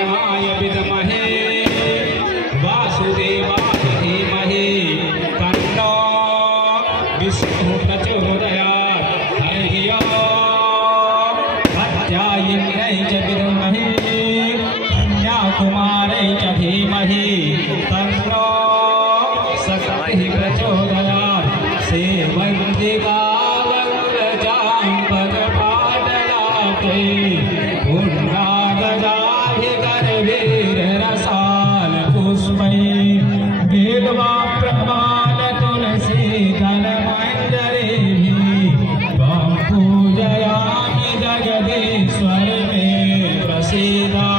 नारायणाय विद्महे वासुदेवाय धीमहि तन्नो विष्णुः प्रचोदयात् हरिः ओम् कात्यायन्यै च विद्महे कन्याकुमारै च धीमहि तन्नो शक्तिः प्रचोदयात् सेवन्तिका सीता